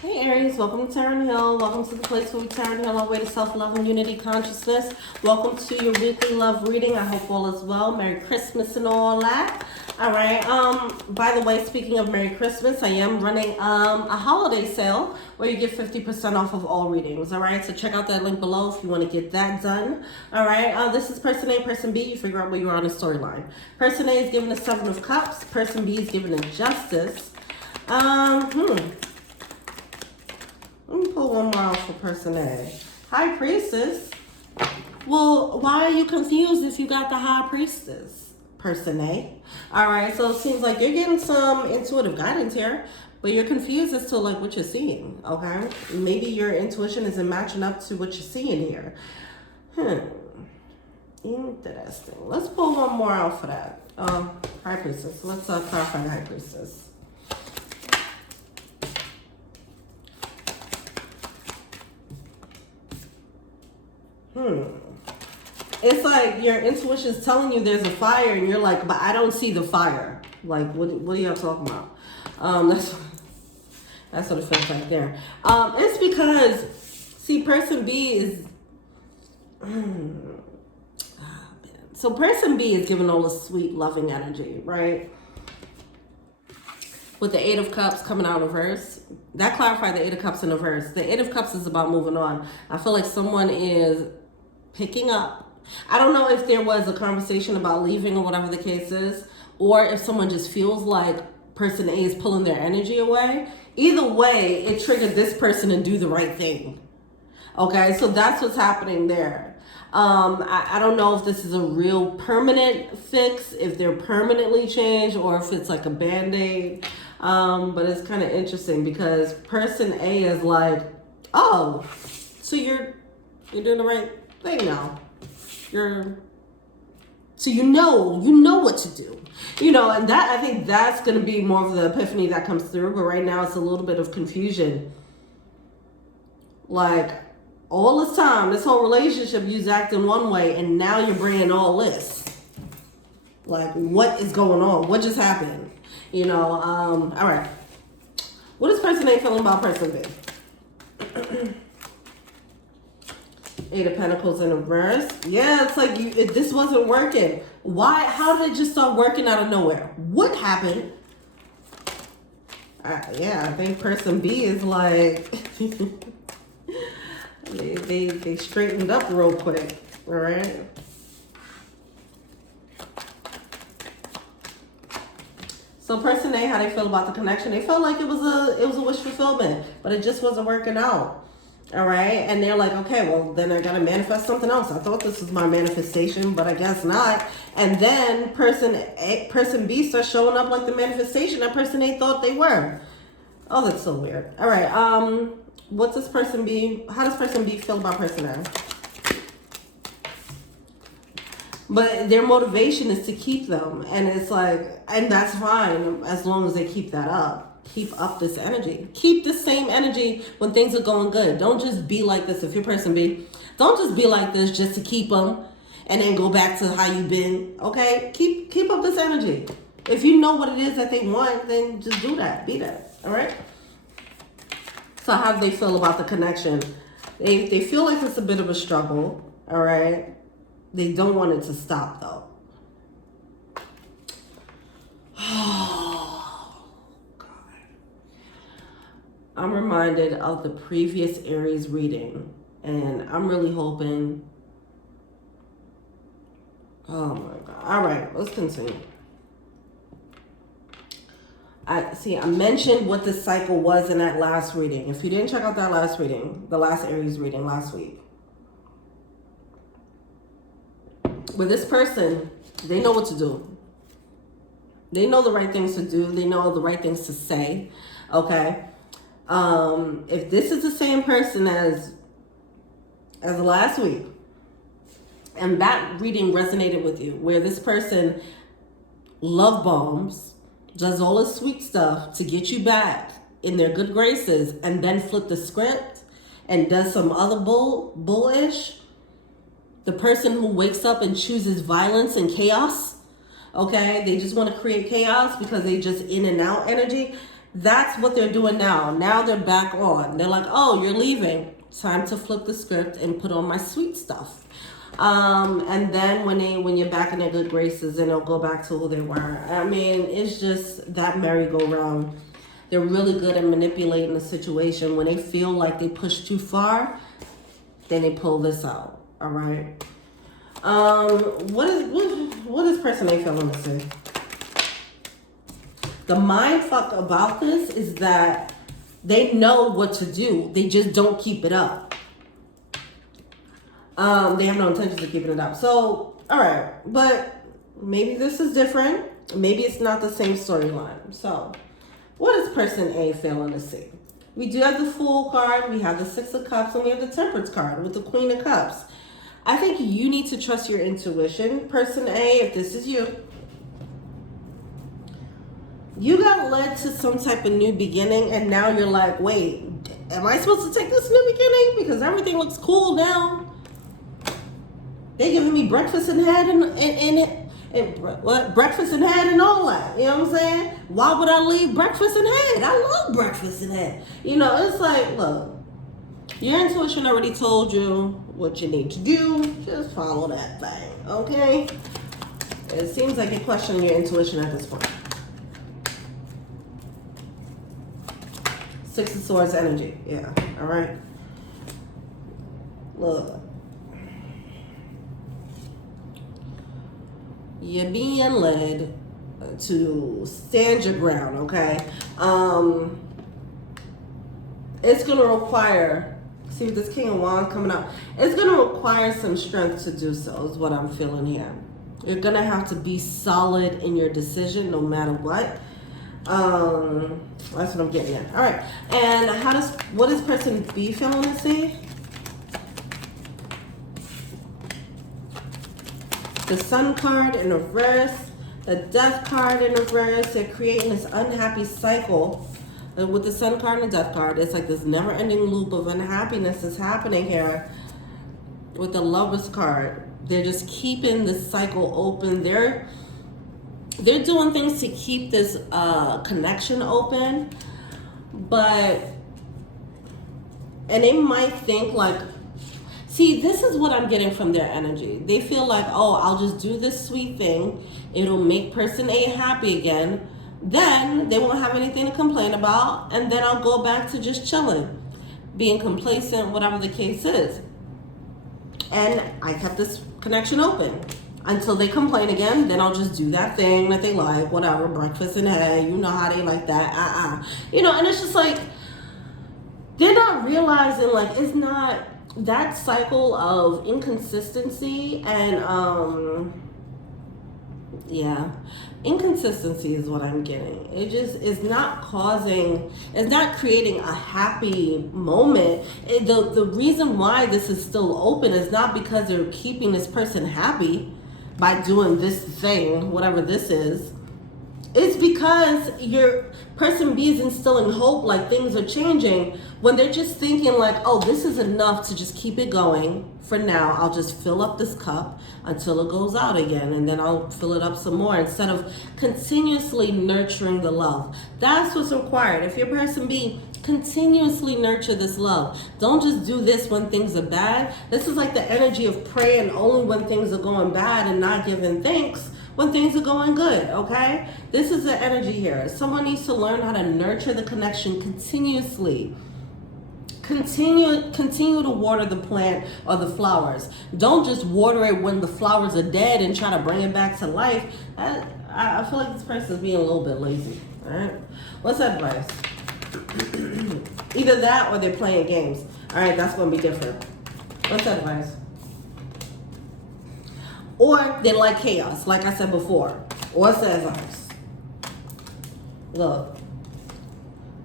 Hey Aries, welcome to Taryn Hill. Welcome to the place where we Taryn Hill our way to self-love and unity consciousness. Welcome to your weekly love reading. I hope all is well. Merry Christmas and all that. Alright, by the way, speaking of Merry Christmas, I am running a holiday sale where you get 50% off of all readings. Alright, so check out that link below if you want to get that done. Alright, this is person A, person B. You figure out where you are on the storyline. Person A is given a 7 of Cups. Person B is given a Justice. Let me pull one more out for person A. High Priestess. Well, why are you confused if you got the High Priestess, person A? All right, so it seems like you're getting some intuitive guidance here, but you're confused as to like what you're seeing, okay? Maybe your intuition isn't matching up to what you're seeing here. Interesting. Let's pull one more out for that. High Priestess. Let's clarify the High Priestess. It's like your intuition is telling you there's a fire, and you're like, but I don't see the fire. Like, what are y'all talking about? That's what it feels like there. It's because, see, person B is, so person B is giving all the sweet, loving energy, right? With the 8 of Cups coming out in reverse, that clarified the 8 of Cups in reverse. The 8 of Cups is about moving on. I feel like someone is picking up. I don't know if there was a conversation about leaving or whatever the case is, or if someone just feels like person A is pulling their energy away. Either way, it triggered this person to do the right thing. Okay, so that's what's happening there. I don't know if this is a real permanent fix, if they're permanently changed, or if it's like a band-aid. But it's kind of interesting because person A is like, oh, so you're doing the right thing now. So you know what to do, and that, I think that's going to be more of the epiphany that comes through. But right now it's a little bit of confusion. Like, all this time, this whole relationship, you was acting one way, and now you're bringing all this. Like, what is going on? What just happened? All right. What is person A feeling about person B? 8 of Pentacles in reverse. Yeah, it's like this wasn't working. Why? How did it just start working out of nowhere? What happened? Yeah, I think person B is like they straightened up real quick. All right. So person A, how they feel about the connection? They felt like it was a wish fulfillment, but it just wasn't working out. All right, and they're like, okay, well, then I gotta manifest something else. I thought this was my manifestation, but I guess not. And then person B starts showing up like the manifestation that person A thought they were. Oh, that's so weird. All right, what's this person B? How does person B feel about person A? But their motivation is to keep them, and it's like, and that's fine as long as they keep that up. Keep up this energy. Keep the same energy when things are going good. Don't just be like this. If you're person B, don't just be like this just to keep them and then go back to how you've been. Okay? Keep up this energy. If you know what it is that they want, then just do that. Be that. All right? So how do they feel about the connection? They feel like it's a bit of a struggle. All right? They don't want it to stop, though. I'm reminded of the previous Aries reading, and I'm really hoping. Oh my God. All right, let's continue. I mentioned what the cycle was in that last reading. If you didn't check out that last reading, the last Aries reading last week, with this person, they know what to do. They know the right things to do. They know the right things to say. Okay. If this is the same person as last week, and that reading resonated with you, where this person love bombs, does all this sweet stuff to get you back in their good graces, and then flip the script and does some other bullish, the person who wakes up and chooses violence and chaos, okay, they just want to create chaos because they just in and out energy. That's what they're doing now. Now they're back on. They're like, oh, you're leaving. Time to flip the script and put on my sweet stuff. And then when you're back in their good graces, then they'll go back to who they were. I mean, it's just that merry-go-round. They're really good at manipulating the situation. When they feel like they push too far, then they pull this out. All right. What is person A feeling to say? The mind fuck about this is that they know what to do. They just don't keep it up. They have no intentions of keeping it up. So, all right. But maybe this is different. Maybe it's not the same storyline. So, what is person A failing to see? We do have the Fool card. We have the Six of Cups. And we have the Temperance card with the Queen of Cups. I think you need to trust your intuition. Person A, if this is you. You got led to some type of new beginning, and now you're like, wait, am I supposed to take this new beginning? Because everything looks cool now. They giving me breakfast and head breakfast and head and all that. You know what I'm saying? Why would I leave breakfast and head? I love breakfast and head. You know, it's like, look, your intuition already told you what you need to do. Just follow that thing, okay? It seems like you're questioning your intuition at this point. Six of Swords energy. Yeah. All right. Look. You're being led to stand your ground, okay? It's going to require, see with this King of Wands coming up, it's going to require some strength to do so, is what I'm feeling here. You're going to have to be solid in your decision no matter what. That's what I'm getting at. All right. And what is person B feeling to see? The Sun card in reverse, the Death card in reverse. They're creating this unhappy cycle. And with the Sun card and the Death card, it's like this never-ending loop of unhappiness is happening here. With the Lovers card, they're just keeping this cycle open. They're doing things to keep this connection open, and they might think like, see, this is what I'm getting from their energy. They feel like, oh, I'll just do this sweet thing. It'll make person A happy again. Then they won't have anything to complain about. And then I'll go back to just chilling, being complacent, whatever the case is. And I kept this connection open until they complain again. Then I'll just do that thing that they like, whatever, breakfast and hay. You know how they like that. You know, and it's just like, they're not realizing, like, it's not that cycle of inconsistency and inconsistency is what I'm getting. It just is not creating a happy moment. The reason why this is still open is not because they're keeping this person happy by doing this thing, whatever this is. It's because your person B is instilling hope, like things are changing, when they're just thinking like, oh, this is enough to just keep it going. For now, I'll just fill up this cup until it goes out again, and then I'll fill it up some more, instead of continuously nurturing the love. That's what's required. If your person B, continuously nurture this love. Don't just do this when things are bad. This is like the energy of praying only when things are going bad and not giving thanks when things are going good, okay? This is the energy here. Someone needs to learn how to nurture the connection continuously. Continue to water the plant or the flowers. Don't just water it when the flowers are dead and try to bring it back to life. I feel like this person is being a little bit lazy, all right? What's advice? Either that or they're playing games. All right, that's going to be different. What's advice? Or they like chaos, like I said before. What's the advice? Look,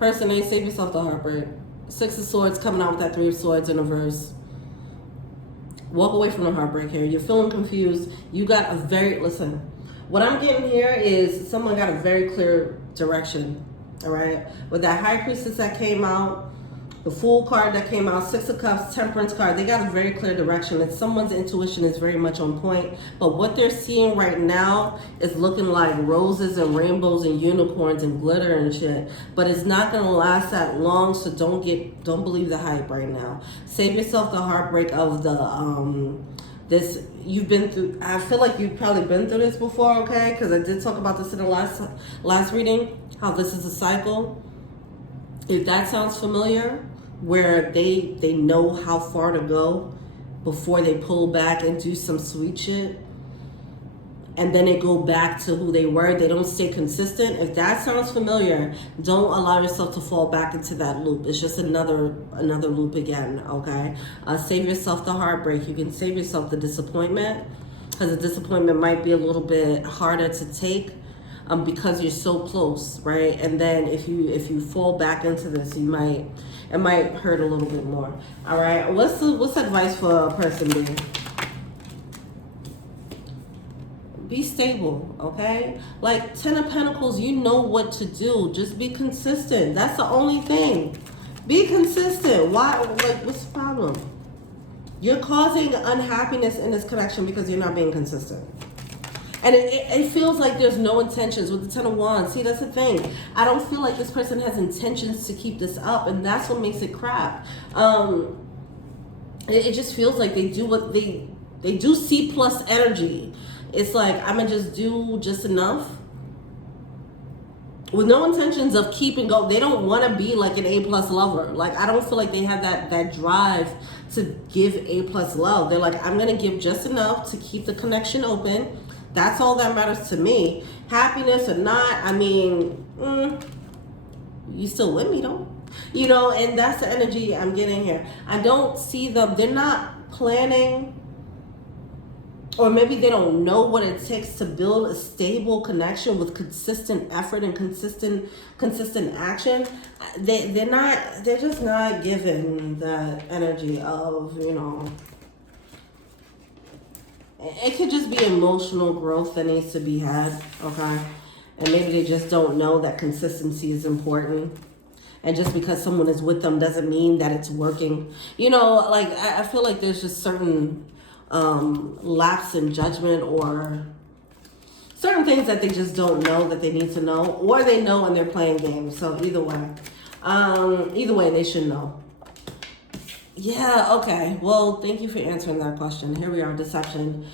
person A, save yourself the heartbreak. Six of Swords coming out with that Three of Swords in reverse. Walk away from the heartbreak here. You're feeling confused. You got listen, what I'm getting here is someone got a very clear direction, all right? With that High Priestess that came out, The Fool card that came out, Six of Cups, Temperance card, they got a very clear direction. It's someone's intuition is very much on point. But what they're seeing right now is looking like roses and rainbows and unicorns and glitter and shit. But it's not gonna last that long, so don't believe the hype right now. Save yourself the heartbreak of the this you've been through. I feel like you've probably been through this before, okay? Because I did talk about this in the last reading, how this is a cycle. If that sounds familiar, where they know how far to go before they pull back and do some sweet shit, and then they go back to who they were, they don't stay consistent. If that sounds familiar, don't allow yourself to fall back into that loop. It's just another loop again, okay? Save yourself the heartbreak. You can save yourself the disappointment, because the disappointment might be a little bit harder to take, because you're so close, right? And then if you fall back into this, it might hurt a little bit more. All right, what's advice for a person B? Be stable, okay? Like Ten of Pentacles, you know what to do. Just be consistent. That's the only thing. Be consistent. Why? Like, what's the problem? You're causing unhappiness in this connection because you're not being consistent. And it feels like there's no intentions with the Ten of Wands. See, that's the thing. I don't feel like this person has intentions to keep this up, and that's what makes it crap. It just feels like they do what they do C plus energy. It's like, I'm gonna just do just enough with no intentions of keeping going. They don't want to be like an A plus lover. Like, I don't feel like they have that drive to give A plus love. They're like, I'm gonna give just enough to keep the connection open. That's all that matters to me. Happiness or not, I mean, you still with me though, you know. And that's the energy I'm getting here. I don't see them. They're not planning, or maybe they don't know what it takes to build a stable connection with consistent effort and consistent action. They're just not given that energy of, you know. It could just be emotional growth that needs to be had, okay? And maybe they just don't know that consistency is important. And just because someone is with them doesn't mean that it's working. You know, like, I feel like there's just certain lapse in judgment, or certain things that they just don't know that they need to know, or they know and they're playing games. So either way, they should know. Yeah, okay. Well, thank you for answering that question. Here we are, deception.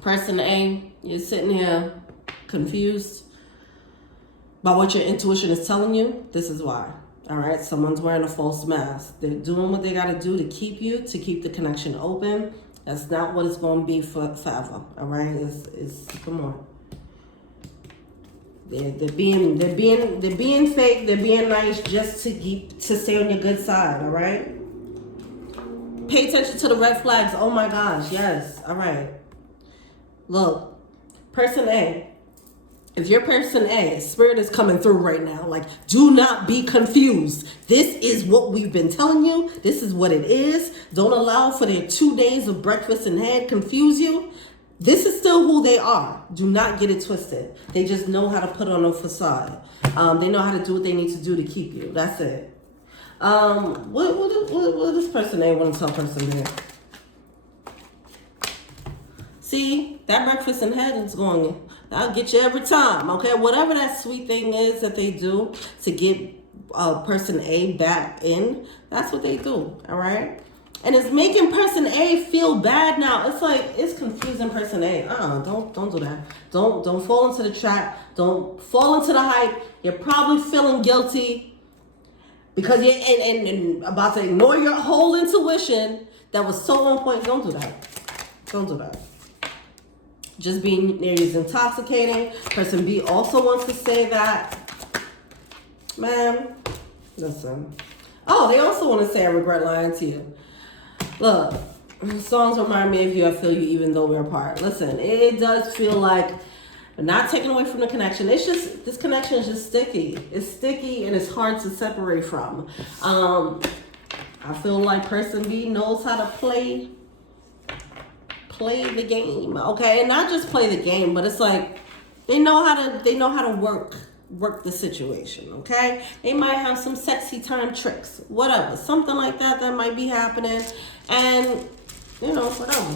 Person A, you're sitting here confused by what your intuition is telling you. This is why. All right, someone's wearing a false mask. They're doing what they got to do to keep the connection open. That's not what it's going to be forever. All right, it's come on. They're being fake. They're being nice just to stay on your good side. All right. Pay attention to the red flags. Oh my gosh, yes. All right. Look, person A. If you're person A, spirit is coming through right now. Like, do not be confused. This is what we've been telling you. This is what it is. Don't allow for their 2 days of breakfast in head confuse you. This is still who they are. Do not get it twisted. They just know how to put on a facade. They know how to do what they need to do to keep you. That's it. What does person A want to tell person B? See, that breakfast in head is going, that'll get you every time, okay? Whatever that sweet thing is that they do to get person A back in, that's what they do, all right? And it's making person A feel bad now. It's like, it's confusing person A. Don't do that. Don't fall into the trap. Don't fall into the hype. You're probably feeling guilty because you're and about to ignore your whole intuition that was so on point. Don't do that. Don't do that. Just being near you is intoxicating. Person B also wants to say that. Man, listen. Oh, they also want to say, I regret lying to you. Look, songs remind me of you. I feel you even though we're apart. Listen, it does feel like, not taking away from the connection. It's just, this connection is just sticky. It's sticky and it's hard to separate from. I feel like person B knows how to play the game, okay? And not just play the game, but it's like they know how to work work the situation, okay? They might have some sexy time tricks, whatever, something like that that might be happening, and you know, whatever.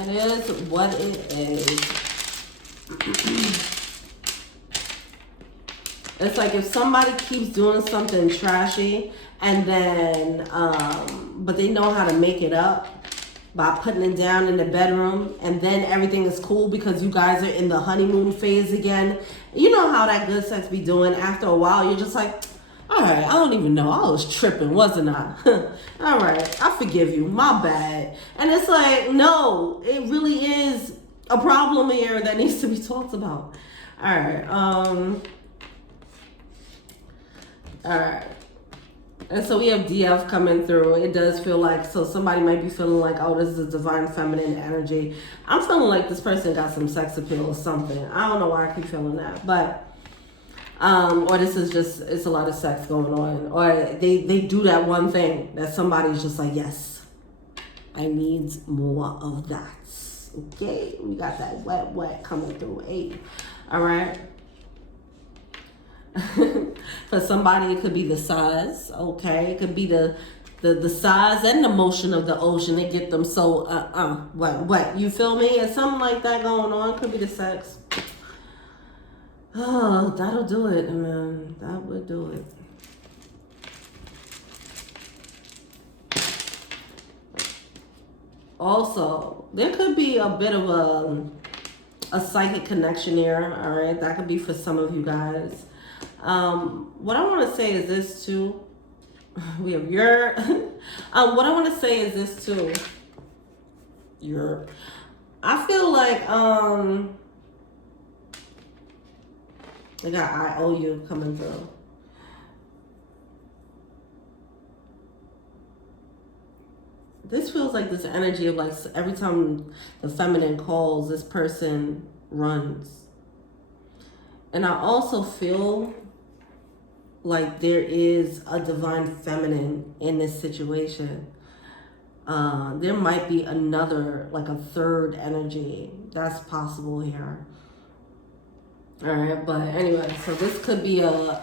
It is what it is. It's like if somebody keeps doing something trashy and then, but they know how to make it up by putting it down in the bedroom, and then everything is cool because you guys are in the honeymoon phase again. You know how that good sex be doing. After a while, you're just like, all right, I don't even know. I was tripping, wasn't I? All right, I forgive you. My bad. And it's like, no, it really is a problem here that needs to be talked about. All right. All right. And so we have DF coming through. It does feel like, so somebody might be feeling like, oh, this is divine feminine energy. I'm feeling like this person got some sex appeal or something. I don't know why I keep feeling that, but, or this is just, it's a lot of sex going on. Or they do that one thing that somebody's just like, yes, I need more of that. Okay, we got that wet coming through. Hey, all right. For somebody, it could be the size, okay? It could be the size and the motion of the ocean. They get them so, what? You feel me? And something like that going on. Could be the sex. Oh, that'll do it, man. That would do it. Also, there could be a bit of a psychic connection here, all right? That could be for some of you guys. What I want to say is this too. We have your. What I want to say is this too. Your. I feel like I got I owe you coming through. This feels like this energy of like every time the feminine calls, this person runs. And I also feel like there is a divine feminine in this situation. There might be another, like a third energy that's possible here. All right, but anyway, so this could be a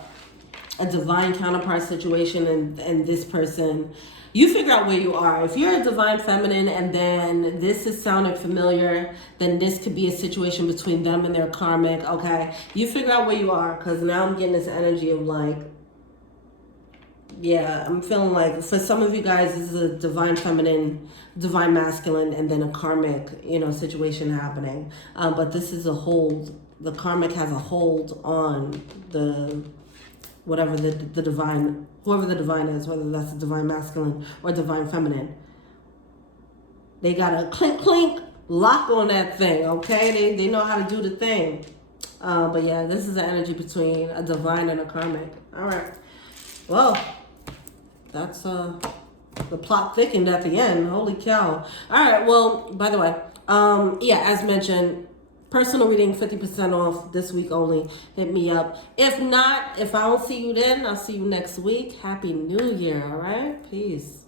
divine counterpart situation, and this person, you figure out where you are. If you're a divine feminine and then this is sounding familiar, then this could be a situation between them and their karmic, okay? You figure out where you are, because now I'm getting this energy of like, yeah, I'm feeling like for some of you guys, this is a divine feminine, divine masculine, and then a karmic, you know, situation happening. But this is a hold. The karmic has a hold on the, whatever the divine, whoever the divine is, whether that's a divine masculine or divine feminine. They got a clink, clink, lock on that thing, okay? They know how to do the thing. But yeah, this is the energy between a divine and a karmic. All right. Well, that's the plot thickened at the end. Holy cow. All right. Well, by the way, yeah, as mentioned, personal reading 50% off this week only. Hit me up. If not, if I don't see you then, I'll see you next week. Happy New Year. All right. Peace.